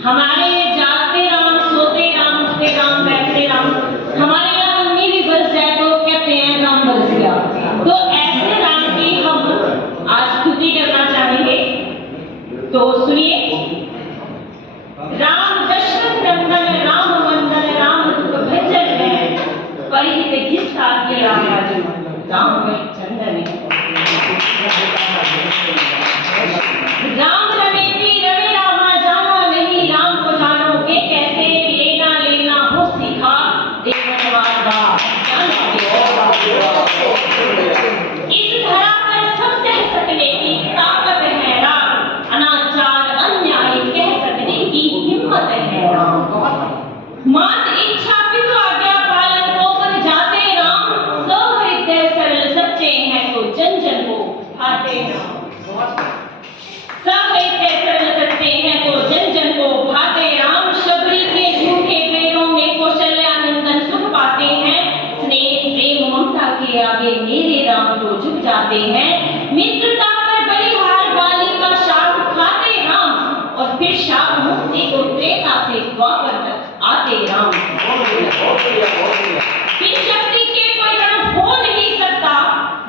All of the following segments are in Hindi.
हमारे जागते राम, सोते राम, उठते राम, बैठते राम। हमारे यहाँ उन्हीं भी बरस जाए तो कहते हैं राम बरस गया। तो ऐसे राम की हम आज स्तुति करना चाहेंगे। तो सुनिए, राम दशरथ नंदन राम मंदन राम दुख भंजन है, परिहित जिस साथी आया जो राम में चंदन है। राम रमेती रवि रामा जाना नहीं, राम को जानो के कैसे लेना लेना हो सीखा देवन वादा। इस धरा पर सब सह सकने की ताकत है राम, अनाचार अन्याय कह सकने की हिम्मत है राम। मात इच्छा पितु आज्ञा पालन को बन जाते राम, सहृदय सरल सच्चे हैं तो जन जन को भाते राम। सहृदय सरल सच्चे हैं तो जन जन को भाते राम। शबरी के झूठे पैरों में कौशल्यानंदन सुख पाते हैं, स्नेह प्रेम ममता के आगे मेरे राम तो झुक जाते हैं। मित्रता पर बलिहार वाली का शाप खाते राम, और फिर शाप मुक्ति को त्रेता से द्वापर तक आते राम। बिन शक्ति के कोई रण हो नहीं सकता,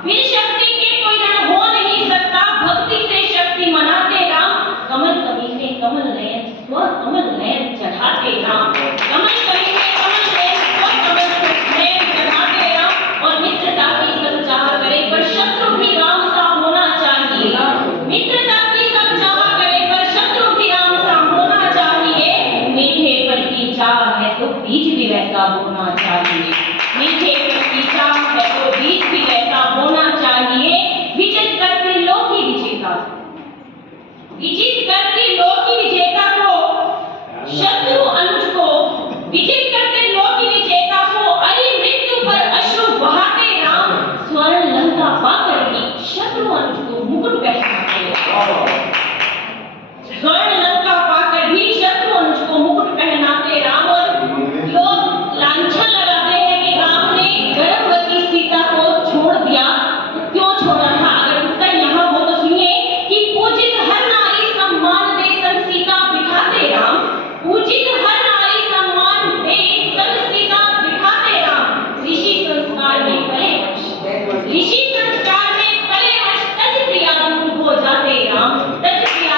बिन शक्ति के कोई रण हो नहीं सकता, भक्ति से शक्ति मनाते राम। कमल कमीने कमल नयन स्व कमल नयन चढ़ाते राम। कमल कमीने कमल नयन स्व कमल नयन चढ़ाते राम। और मित्रता की सब चाह करे पर शत्रु भी राम सा होना चाहिए। मित्रता की सब चाह करे पर शत्रु भी राम सा होना चाहिए। मीठे पर की चाह है तो बीज भी वैसा होना चाहिए। मीठे पर की चाह है तो बीज भी वैसा होना चाहिए। विजित करते लोकी विजेता, विजित करते लोकी विजेता को शत्रु अनुज को, विजित करते लोकी विजेता को अरि मृत्यु पर अश्रु बहाते राम। स्वर्ण लंका पाकर भी शत्रु अनुज को मुकुट पहनाते राम। स्वर्ण लंका पाकर भी शत्रु अनुज को मुकुट पहनाते राम। और लोग लांछन लगाते हैं कि राम ने गर्भवती सीता को छोड़ दिया। क्यों छोड़ा था? अगर उत्तर यहाँ हो तो सुनिए कि पूजित हर नारी सम्मान दे संग सीता बिठाते राम। पूजित हर नारी सम्मान दे संग सीता बिठाते राम। ऋषि संस्कार में पले वश, ऋषि संस्कार में पले वश तज प्रिया दूर हो जाते राम। तज प्रिया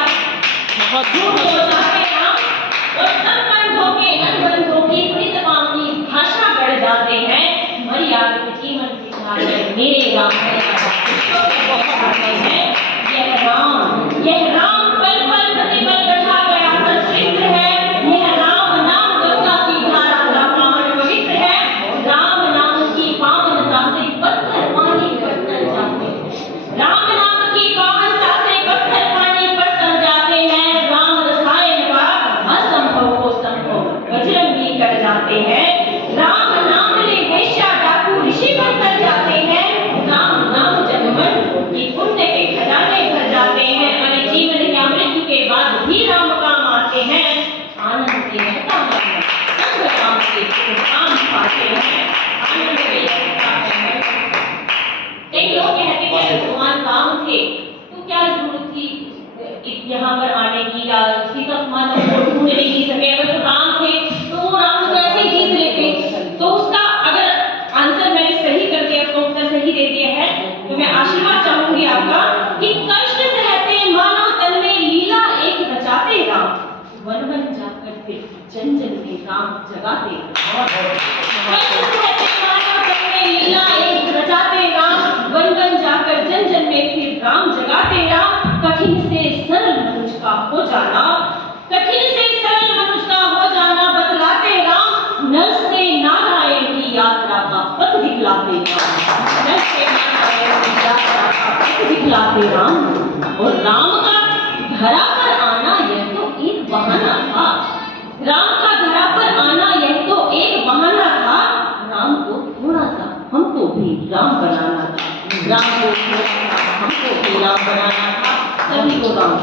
दूर हो जाते राम। और संबंधों के अनुबंधों की पुनित पावनी भाषा गढ़ जाते हैं। मर्यादित जीवन सिखाते मेरे राम हैं। यह राम पल पल प्रतिपल गढ़ा गया संस्कृत है। यह राम नाम गंगा की धारा सा पावन पवित्र है। राम नाम की पावनता से पत्थर पानी पर तर जाते हैं। राम नाम की पावनता से पत्थर पानी पर तर जाते हैं। राम रसायन का असंभव को संभव बजरंगी कर जाते हैं। राम नाम ले वेश्या डाकू ऋषि बनकर जाते हैं। राम नाम जब मन की पुण्य के खजाने भर जाते हैं। अरे जीवन या मृत्यु के बाद भी राम काम आते हैं। आनंद के रहता है संग राम के काम पाते हैं। आनंद के रहता है। कई लोग कहते हैं कि भगवान राम थे तो क्या जरूरत थी यहाँ पर आने की, या सीता माता को ढूंढ नहीं सके। अगर तो राम थे तो वो राम को कैसे जीत लेते? तो उसका अगर आंसर मैंने सही कर दिया, तो उत्तर सही दे दिया है, तो मैं आशीर्वाद चाहूंगी आपका कि कष्ट सहते मानव तन में लीला एक रचाते राम। वन वन जाकर फिर जन जन में राम जगाते। कष्ट सहते मानव तन में लीला एक रचाते राम। वन वन जाकर जन जन में फिर राम जगाते राम। कठिन से सरल मनुष्य का हो जाना, कठिन से सरल मनुष्य का हो जाना बतलाते राम। नर से नारायण की यात्रा का पथ दिखलाते राम। नर से नारायण की यात्रा का पथ दिखलाते राम। और राम का धरा पर आना यह तो एक बहाना था। राम का धरा पर आना यह तो एक बहाना था। राम को थोड़ा सा हमको भी राम बनाना था। राम को थोड़ा सा हमको भी राम बनाना था। सभी को राम